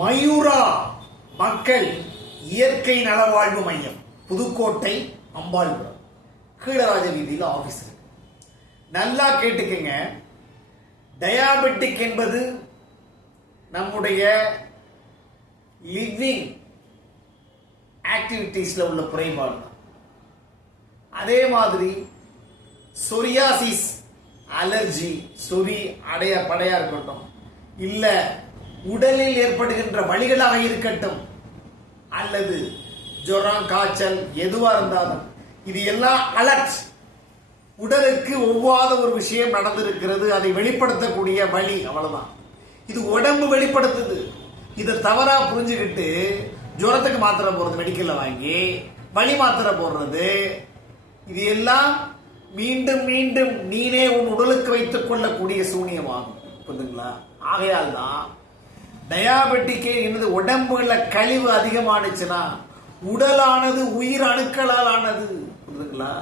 மயூரா மக்கள் இயற்கை நலவாழ்வு மையம், புதுக்கோட்டை, அம்பாள்புரம், கீழராஜ வீதியில் ஆபீஸ் இருக்கு. நல்லா கேட்டுக்கங்க. டயாபெட்டிக் என்பது நம்முடைய லிவிங் ஆக்டிவிட்டீஸ்ல உள்ள குறைபாடு. அதே மாதிரி சொரியாசிஸ், அலர்ஜி, சொறி, அடைய படையா இருக்கட்டும், இல்ல உடலில் ஏற்படுகின்ற வலிகளாக இருக்கட்டும், அல்லது ஜுரம், காய்ச்சல், எதுவா இருந்தாலும் இது எல்லாம் அலர்ட். உடலுக்கு ஒவ்வாத ஒரு விஷயம் நடந்திருக்கிறது, அதை வெளிப்படுத்தக்கூடிய வலி, அவ்வளவுதான். இது உடம்பு வெளிப்படுத்துது. இதை தவறா புரிஞ்சுக்கிட்டு ஜுரத்துக்கு மாத்திரை போடுறது, மெடிக்கல்ல வாங்கி வலி மாத்திரை போடுறது, இது எல்லாம் மீண்டும் மீண்டும் நீனே உன் உடலுக்கு வைத்துக் கொள்ளக்கூடிய சூனியமாகும். புரியுதுங்களா? ஆகையால் தான் டயாபெட்டிக்கே என்னது, உடம்புல கழிவு அதிகமானுச்சுன்னா உடலானது உயிர் அணுக்களால் ஆனது. புரியுதுங்களா?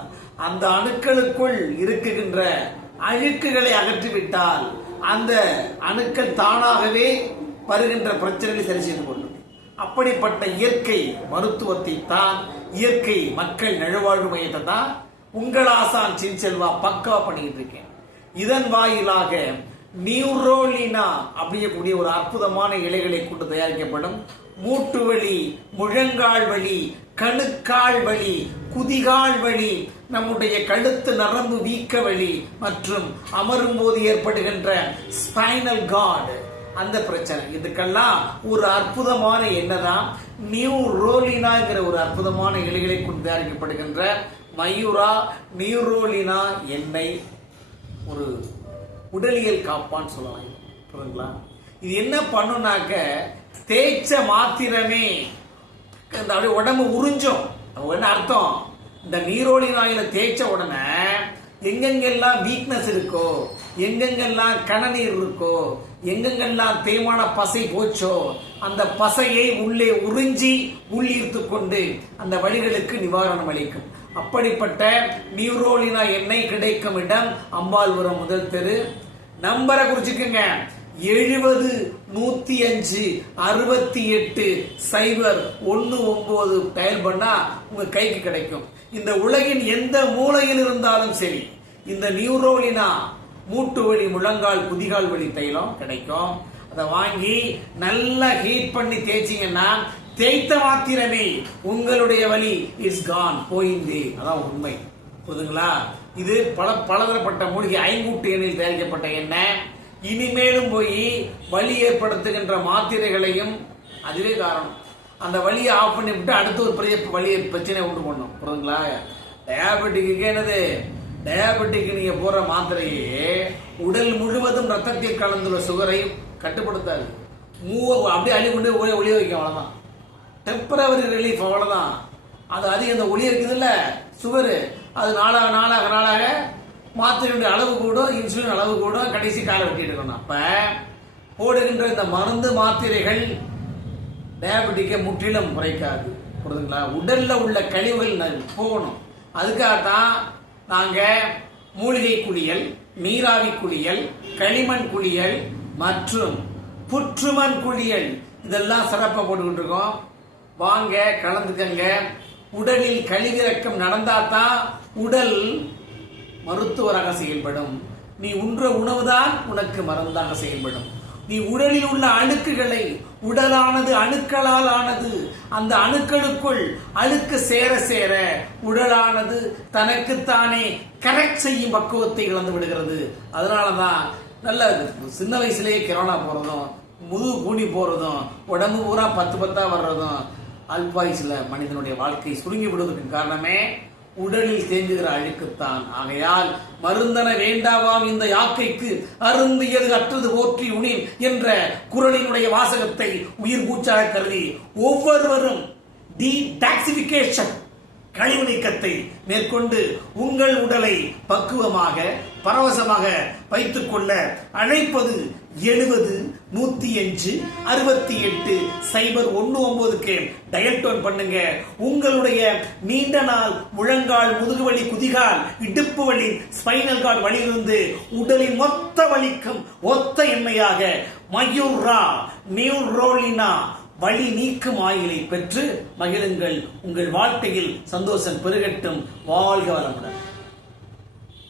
அந்த அணுக்களுக்குள் இருக்குகின்ற அழுக்குகளை அகற்றிவிட்டால் அந்த அணுக்கள் தானாகவே வருகின்ற பிரச்சனைகளை சரி செய்து கொள்ளும். அப்படிப்பட்ட இயற்கை மருத்துவத்தை தான், இயற்கை மக்கள் நலவாழ்வு மையத்தை தான் உங்கள் ஆசான் சின்செல்வா பக்கா பண்ணிட்டு இருக்கேன். இதன் வாயிலாக நியூரோலினா அப்படிங்கக்கூடிய ஒரு அற்புதமான இலைகளை கொண்டு தயாரிக்கப்படும் மூட்டு வலி, முழங்கால் வலி, கணுக்கால் வலி, குதிகால் வலி, நம்முடைய கழுத்து நரம்பு வீக்க வலி மற்றும் அமரும் போது ஏற்படுகின்ற ஸ்பைனல் கார்டு அந்த பிரச்சனை, இதுக்கெல்லாம் ஒரு அற்புதமான எண்ணெய் நியூரோலினாங்கிற ஒரு அற்புதமான இலைகளை கொண்டு தயாரிக்கப்படுகின்ற மயூரா நியூரோலினா எண்ணெய் ஒரு உடலியல் காப்பான்னு சொல்லலாம். புரியுதுங்களா? இது என்ன பண்ணுனாக்க, தேய்ச்ச மாத்திரமே இந்த அப்படியே உடம்பு உறிஞ்சும். என்ன அர்த்தம்? இந்த நீரோலினா ஆயில தேய்ச்ச உடனே எங்கெங்கெல்லாம் வீக்னஸ் இருக்கோ, எங்கெங்கெல்லாம் கணநீர் இருக்கோ, எங்கெங்கெல்லாம் தேய்மான பசை போச்சோ, அந்த பசையை உள்ளே உறிஞ்சி உள்ளீர்த்து கொண்டு அந்த வலிகளுக்கு நிவாரணம் அளிக்கும். அப்படிப்பட்ட நியூரோலினா எண்ணெய் கிடைக்கும் இடம் அம்பாள்புரம் முதல் தெரு. நம்பரை குறிச்சுக்குங்க, 70-105-68-019 டயல் பண்ணா உங்க கைக்கு கிடைக்கும். இந்த உலகின் எந்த மூலையில் இருந்தாலும் சரி இந்த நியூரோலினா மூட்டு வலி, முழங்கால், குதிகால் வலி தைலம் கிடைக்கும். அதை வாங்கி நல்லா ஹீட் பண்ணி தேய்ச்சிங்கன்னா தேய்த்த மாத்திரமே உங்களுடைய வலி இஸ் கான், போயிந்து. அதான் உண்மை. புரியுதுங்களா? இது பலதரப்பட்ட மூலிகை ஐங்கூட்டு எண்ணெயில் தயாரிக்கப்பட்ட எண்ணெய். இனிமேலும் போய் வலி ஏற்படுத்துகின்ற மாத்திரைகளையும், அதுவே காரணம், அந்த வலியை ஆஃப் பண்ணி விட்டு அடுத்த ஒரு பெரிய வலியை பிரச்சனை உண்டு பண்ணும். புரியுதுங்களா? டயாபெட்டிக்கு என்னது, டயாபெட்டிக் நீங்க போற மாத்திரையே உடல் முழுவதும் ரத்தத்தில் கலந்துள்ள சுகரை கட்டுப்படுத்தாது. அப்படியே அள்ளி கொண்டு ஒளிய வைக்கும், அவ்வளவுதான். டெம்பரவரி ரிலீஃப், அவ்வளவுதான். அது அதிக அந்த ஒளிய இருக்குது இல்ல சுகரு, அது நாளாக நாளாக நாளாக மாத்திரையுடைய அளவு கூடும், இன்சுலின் அளவு கூடும், கடைசி காலை வெட்டி எடுக்கணும். அப்ப போடுகின்ற இந்த மருந்து மாத்திரைகள் டயாபெட்டிக்கை முற்றிலும் குறைக்காது. புரியுதுங்களா? உடல்ல உள்ள கழிவுகள் போகணும். அதுக்காகத்தான் நாங்க மூலிகை குளியல், நீராவி குளியல், களிமண் குளியல் மற்றும் புற்றுமண் குளியல் இதெல்லாம் சிறப்பாக போட்டுக்கிட்டு இருக்கோம். வாங்க, கலந்துக்கங்க. உடலில் கழிவிறக்கம் நடந்தாதான் உடல் மருத்துவராக செயல்படும். நீ உண்ற உணவுதான் உனக்கு மருந்தாக செயல்படும். நீ உடலில் உள்ள அணுக்குகளை, உடலானது அணுக்களால் ஆனது, அந்த அணுக்களுக்குள் அழுக்கு சேர சேர உடலானது தனக்குத்தானே கரெக்ட் செய்யும் பக்குவத்தை இழந்து விடுகிறது. அதனாலதான் நல்ல சின்ன வயசுலேயே கொரோனா போறதும், முதுகு கூணி போறதும், உடம்பு பூரா 10 வர்றதும், அல்பாயுஸ்ல மனிதனுடைய வாழ்க்கை சுருங்கி விடுவதற்கு காரணமே உடலில் தேங்குகிற அழுக்குத்தான். ஆகையால் மருந்தன வேண்டாவாம் இந்த யாக்கைக்கு, அருந்தியது அற்றது போற்றி உணின் என்ற குறளினுடைய வாசகத்தை உயிர் பூச்சாக கருதி ஒவ்வொருவரும் டீடாக்சிபிகேஷன், கழிவு நீக்கத்தை மேற்கொண்டு உங்கள் உடலை பக்குவமாக, பரவசமாக வைத்துக் கொள்ள அழைப்பது 70-105-68-019 டயல் டோன் பண்ணுங்க. உங்களுடைய நீண்ட நாள் முழங்கால், முதுகுவலி, குதிகால், இடுப்பு வலி, ஸ்பைனல் கார்டு வலியிலிருந்து உடலின் மொத்த வலிக்கும் ஒத்த எண்ணெயாக மயூரா நியூரோலினா வலி நீக்கும் ஆயிலை பெற்று மகிழுங்கள். உங்கள் வாழ்க்கையில் சந்தோஷம் பெருகட்டும். வாழ்க வளமுடன்.